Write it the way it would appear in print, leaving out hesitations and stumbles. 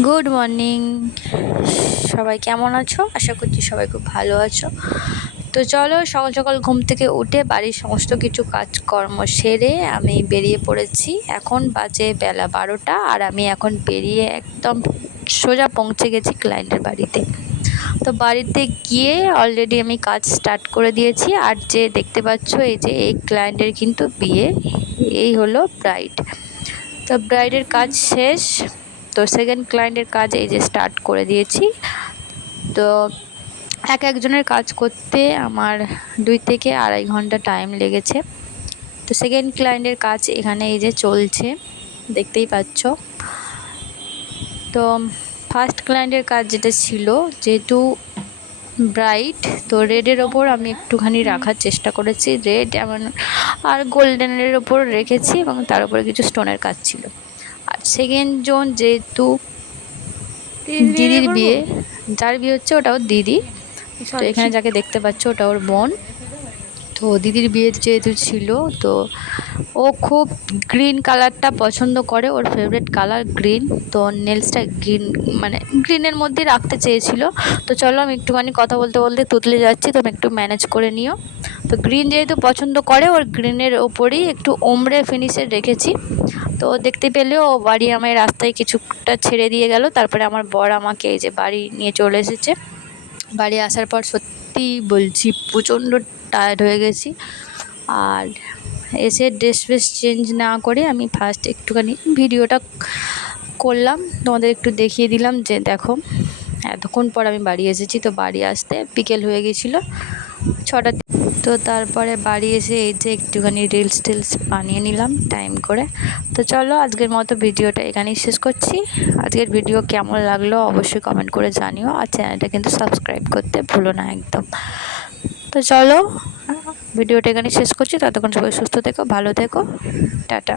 Good morning. সবাই কেমন আছো? আশা করছি সবাই খুব ভালো আছো। তো চলো, সকাল সকাল ঘুম থেকে উঠে বাড়ির সমস্ত কিছু কাজকর্ম সেরে আমি বেরিয়ে পড়েছি। এখন বাজে বেলা 12টা, আর আমি এখন বেরিয়ে একদম সোজা পৌঁছে গেছি ক্লায়েন্টের বাড়িতে। তো বাড়িতে গিয়ে অলরেডি আমি কাজ স্টার্ট করে দিয়েছি। আর যে দেখতে পাচ্ছ, এই ক্লায়েন্টের কিন্তু বিয়ে, এই হলো ব্রাইড। তো ব্রাইডের কাজ শেষ। তো সেকেন্ড ক্লায়েন্টের কাজ এই যে স্টার্ট করে দিয়েছি। তো একজনের কাজ করতে আমার 2 থেকে 2.5 ঘন্টা টাইম লেগেছে। তো সেকেন্ড ক্লায়েন্টের কাজ এখানে এই যে চলছে, দেখতেই পাচ্ছ। তো ফার্স্ট ক্লায়েন্টের কাজ যেটা ছিল, যেহেতু ব্রাইট, তো রেডের ওপর আমি একটুখানি রাখার চেষ্টা করেছি, রেড এমন আর গোল্ডেনের ওপর রেখেছি, এবং তার উপরে কিছু স্টোনের কাজ ছিল। আর সেকেন্ড জন যেহেতু দিদির বিয়ে, যার বিয়ে হচ্ছে ওটাও দিদি। তো এখানে যাকে দেখতে পাচ্ছ ওটা ওর বোন। তো দিদির বিয়ে যেহেতু ছিল, তো ও খুব গ্রিন কালারটা পছন্দ করে, ওর ফেভারিট কালার গ্রিন। তো নেলসটা গ্রিন, মানে গ্রিনের মধ্যে রাখতে চেয়েছিল। তো চলো, আমি একটুখানি কথা বলতে বলতে তুতলে যাচ্ছি, তুমি একটু ম্যানেজ করে নিও। তো গ্রিন যেহেতু পছন্দ করে, ওর গ্রিনের ওপরেই একটু ওমরে ফিনিশের রেখেছি। তো দেখতে পেলে ও বাড়ি আমায় রাস্তায় কিছুটা ছেড়ে দিয়ে গেল। তারপরে আমার বর আমাকে এই যে বাড়ি নিয়ে চলে এসেছে। বাড়ি আসার পর সত্যি বলছি প্রচণ্ড টায়ার্ড হয়ে গেছি। আর এসে ড্রেস ফ্রেস চেঞ্জ না করে আমি ফার্স্ট একটুখানি ভিডিওটা করলাম, তোমাদের একটু দেখিয়ে দিলাম যে দেখো এতক্ষণ পর আমি বাড়ি এসেছি। তো বাড়ি আসতে বিকেল হয়ে গেছিলো 6টা। তো তারপরে বাড়ি এসে এই যে একটুখানি রিলস টিলস বানিয়ে নিলাম টাইম করে। তো চলো, আজকের মতো ভিডিওটা এখানেই শেষ করছি। আজকের ভিডিও কেমন লাগলো অবশ্যই কমেন্ট করে জানিও, আর চ্যানেলটা কিন্তু সাবস্ক্রাইব করতে ভুলো না একদম। তো চলো, ভিডিওটা এখানে শেষ করছি। ততক্ষণ সবাই সুস্থ থেকো, ভালো থেকো, টাটা।